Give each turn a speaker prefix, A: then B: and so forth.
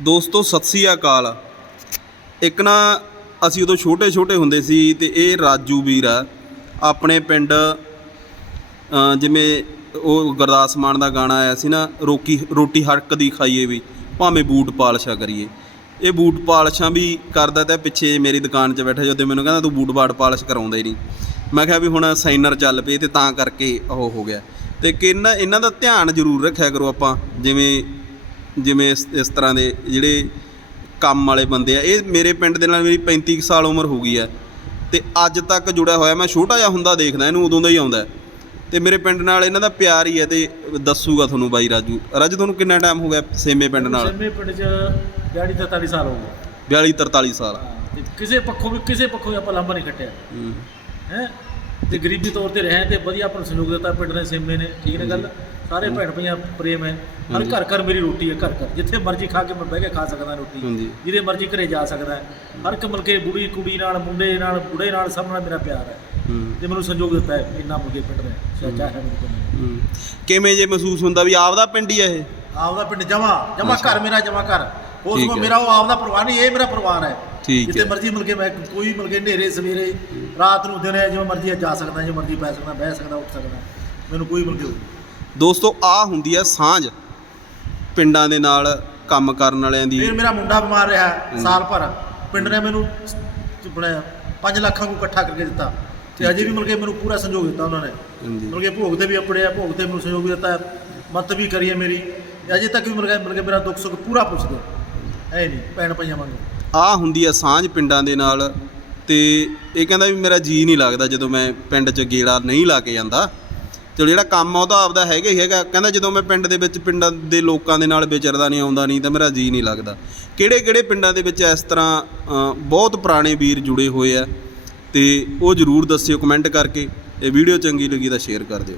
A: ਦੋਸਤੋ, ਸਤਿ ਸ੍ਰੀ ਅਕਾਲ। ਇੱਕ ਨਾ ਅਸੀਂ ਉਦੋਂ ਛੋਟੇ ਛੋਟੇ ਹੁੰਦੇ ਸੀ ਤੇ ਇਹ ਰਾਜੂ ਵੀਰ ਆ, ਆਪਣੇ ਪਿੰਡ ਜਿਵੇਂ ਉਹ ਗੁਰਦਾਸ ਮਾਨ ਦਾ ਗਾਣਾ ਆਇਆ ਸੀ ਨਾ, ਰੋਕੀ, ਰੋਟੀ ਹਰਕ ਦੀ ਖਾਈਏ ਵੀ, ਭਾਵੇਂ ਬੂਟ ਪਾਲਸ਼ਾ ਕਰੀਏ। ਇਹ ਬੂਟ ਪਾਲਸ਼ਾਂ ਵੀ ਕਰਦਾ ਤਾਂ ਪਿੱਛੇ ਮੇਰੀ ਦੁਕਾਨ 'ਚ ਬੈਠਾ ਜਦੋਂ ਮੈਨੂੰ ਕਹਿੰਦਾ, ਤੂੰ ਬੂਟ ਬਾਟ ਪਾਲਿਸ਼ ਕਰਾਉਂਦਾ ਹੀ ਨਹੀਂ। ਮੈਂ ਕਿਹਾ ਵੀ ਹੁਣ ਸਾਈਨਰ ਚੱਲ ਪਏ ਤੇ ਤਾਂ ਕਰਕੇ ਉਹ ਹੋ ਗਿਆ। ਤੇ ਕਿੰਨਾ, ਇਹਨਾਂ ਦਾ ਧਿਆਨ ਜ਼ਰੂਰ ਰੱਖਿਆ ਕਰੋ ਆਪਾਂ, ਜਿਵੇਂ ਜਿਵੇਂ ਇਸ ਇਸ ਤਰ੍ਹਾਂ ਦੇ ਜਿਹੜੇ ਕੰਮ ਵਾਲੇ ਬੰਦੇ ਆ ਇਹ ਮੇਰੇ ਪਿੰਡ ਦੇ ਨਾਲ ਮੇਰੀ 35 ਕੁ ਸਾਲ ਉਮਰ ਹੋ ਗਈ ਆ। ਤੇ ਅੱਜ ਤੱਕ ਜੁੜਿਆ ਹੋਇਆ ਮੈਂ ਛੋਟਾ ਜਿਹਾ ਹੁੰਦਾ ਦੇਖਦਾ ਇਹਨੂੰ ਉਦੋਂ ਦਾ ਹੀ ਆਉਂਦਾ। ਤੇ ਮੇਰੇ ਪਿੰਡ ਨਾਲ ਇਹਨਾਂ ਦਾ ਪਿਆਰ ਹੀ ਹੈ ਤੇ ਦੱਸੂਗਾ ਤੁਹਾਨੂੰ ਬਾਈ ਰਾਜੂ। ਰਾਜੂ ਤੁਹਾਨੂੰ ਕਿੰਨਾ ਟਾਈਮ ਹੋ ਗਿਆ ਸੇਮੇ ਪਿੰਡ ਨਾਲ?
B: ਸੇਮੇ ਪਿੰਡ 'ਚ ਦਿਹਾੜੀ 43 ਸਾਲ ਹੋ ਗਏ।
A: 42 43 ਸਾਲ।
B: ਤੇ ਕਿਸੇ ਪੱਖੋਂ ਵੀ ਕਿਸੇ ਪੱਖੋਂ ਵੀ ਆਪਾਂ ਲੰਬਾ ਨਹੀਂ ਕੱਟਿਆ।
A: ਹੂੰ।
B: ਹੈ? ਤੇ ਗਰੀਬੀ ਤੌਰ ਤੇ ਰਹੇ ਤੇ ਵਧੀਆ ਆਪਾਂ ਨੂੰ ਸਹਿਯੋਗ ਦਿੱਤਾ ਪਿੰਡ ਨੇ ਸੇਮੇ ਨੇ ਠੀਕ ਨੇ ਗੱਲ? ਸਾਰੇ ਭੈਣ ਭਈਆਂ ਪ੍ਰੇਮ ਹੈ। ਹਰ ਘਰ ਘਰ ਮੇਰੀ ਰੋਟੀ ਹੈ ਘਰ ਘਰ ਜਿੱਥੇ ਮਰਜ਼ੀ ਖਾ ਕੇ ਮੈਂ ਬਹਿ ਕੇ ਖਾ ਸਕਦਾ ਰੋਟੀ। ਜਿਹਦੇ ਮਰਜ਼ੀ ਘਰੇ ਜਾ ਸਕਦਾ ਹੈ। ਹਰ ਇੱਕ ਮਿਲ ਕੇ ਬੁੜੀ ਕੁੜੀ ਨਾਲ ਮੁੰਡੇ ਨਾਲ ਬੁੜੇ ਨਾਲ ਸਭ ਨਾਲ ਮੇਰਾ ਪਿਆਰ ਹੈ। ਤੇ ਮੈਨੂੰ ਸੰਯੋਗ ਦਿੱਤਾ ਹੈ ਇੰਨਾ ਮੁੰਡੇ ਪਿੰਡ ਨੇ ਚਾਚਾ ਹੈ। ਮੈਨੂੰ।
A: ਕਿਵੇਂ ਜੇ ਮਹਿਸੂਸ ਹੁੰਦਾ ਵੀ ਆਪਦਾ ਪਿੰਡ ਹੀ ਹੈ ਇਹ?
B: ਆਪਦਾ ਪਿੰਡ ਜਮਾ ਜਮਾ। ਘਰ ਮੇਰਾ ਜਮਾ ਘਰ। ਉਸ ਨੂੰ। ਮੇਰਾ ਉਹ ਆਪਦਾ ਪਰਿਵਾਰ ਨਹੀਂ ਇਹ ਮੇਰਾ ਪਰਿਵਾਰ ਹੈ। ਜਿੱਥੇ ਮਰਜ਼ੀ ਮਿਲ ਕੇ ਮੈਂ ਕੋਈ ਮਿਲ ਕੇ ਹਨੇਰੇ ਸਵੇਰੇ ਰਾਤ ਨੂੰ ਦਿਨੇ ਜਿਵੇਂ ਮਰਜ਼ੀ ਜਾ ਸਕਦਾ ਜਿਵੇਂ ਮਰਜ਼ੀ ਪੈ ਸਕਦਾ ਬਹਿ ਸਕਦਾ ਉੱਠ ਸਕਦਾ। ਮੈਨੂੰ ਕੋਈ ਮਿਲ ਕੇ
A: ਦੋਸਤੋ ਆ ਹੁੰਦੀ ਹੈ ਸਾਂਝ ਪਿੰਡਾਂ ਦੇ ਨਾਲ ਕੰਮ ਕਰਨ ਵਾਲਿਆਂ ਦੀ।
B: ਫਿਰ ਮੇਰਾ ਮੁੰਡਾ ਬਿਮਾਰ ਰਿਹਾ ਸਾਲ ਭਰ। ਪਿੰਡ ਨੇ ਮੈਨੂੰ ਬਣਾਇਆ 5 ਲੱਖਾਂ ਨੂੰ ਇਕੱਠਾ ਕਰਕੇ ਦਿੱਤਾ। ਤੇ ਅਜੇ ਵੀ ਮਿਲ ਕੇ ਮੈਨੂੰ ਪੂਰਾ ਸਹਿਯੋਗ ਦਿੱਤਾ ਉਹਨਾਂ ਨੇ।
A: ਹਾਂਜੀ।
B: ਮਿਲ ਕੇ ਭੋਗ ਤੇ ਵੀ ਆਪਣੇ ਆ ਭੋਗ ਤੇ ਮੈਨੂੰ ਸਹਿਯੋਗ ਦਿੱਤਾ। ਮਤ ਵੀ ਕਰੀਏ ਮੇਰੀ। ਅਜੇ ਤੱਕ ਵੀ ਮਿਲ ਕੇ ਮਿਲ ਕੇ ਮੇਰਾ ਦੁੱਖ ਸੁੱਖ ਪੂਰਾ ਪੁੱਛਦੇ। ਐ ਨਹੀਂ ਭੈਣ ਭਾਈਆਂ ਵਾਂਗੂ।
A: ਆ ਹੁੰਦੀ ਆ ਸਾਂਝ ਪਿੰਡਾਂ ਦੇ ਨਾਲ। ਤੇ ਇਹ ਕਹਿੰਦਾ ਵੀ ਮੇਰਾ ਜੀ ਨਹੀਂ ਲੱਗਦਾ ਜਦੋਂ ਮੈਂ ਪਿੰਡ 'ਚ ਗੇੜਾ ਨਹੀਂ ਲਾ ਕੇ ਜਾਂਦਾ। ਚਲੋ ਜਿਹੜਾ ਕੰਮ ਆ ਉਹ ਤਾਂ ਆਪਦਾ ਹੈਗਾ ਹੀ ਹੈਗਾ। ਕਹਿੰਦਾ ਜਦੋਂ ਮੈਂ ਪਿੰਡ ਦੇ ਵਿੱਚ ਪਿੰਡਾਂ ਦੇ ਲੋਕਾਂ ਦੇ ਨਾਲ ਵਿਚਰਦਾ ਨਹੀਂ, ਆਉਂਦਾ ਨਹੀਂ, ਤਾਂ ਮੇਰਾ ਜੀ ਨਹੀਂ ਲੱਗਦਾ। ਕਿਹੜੇ ਕਿਹੜੇ ਪਿੰਡਾਂ ਦੇ ਵਿੱਚ ਇਸ ਤਰ੍ਹਾਂ ਬਹੁਤ ਪੁਰਾਣੇ ਵੀਰ ਜੁੜੇ ਹੋਏ ਆ, ਤੇ ਉਹ ਜਰੂਰ ਦੱਸਿਓ ਕਮੈਂਟ ਕਰਕੇ। ਇਹ ਵੀਡੀਓ ਚੰਗੀ ਲੱਗੀ ਤਾਂ ਸ਼ੇਅਰ ਕਰ ਦਿਓ।